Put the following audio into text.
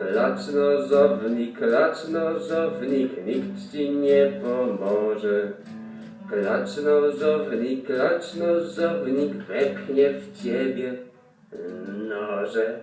Klacz nożownik, klacz nożownik, nikt ci nie pomoże. Klacz nożownik, klacz nożownik, wepchnie w ciebie noże.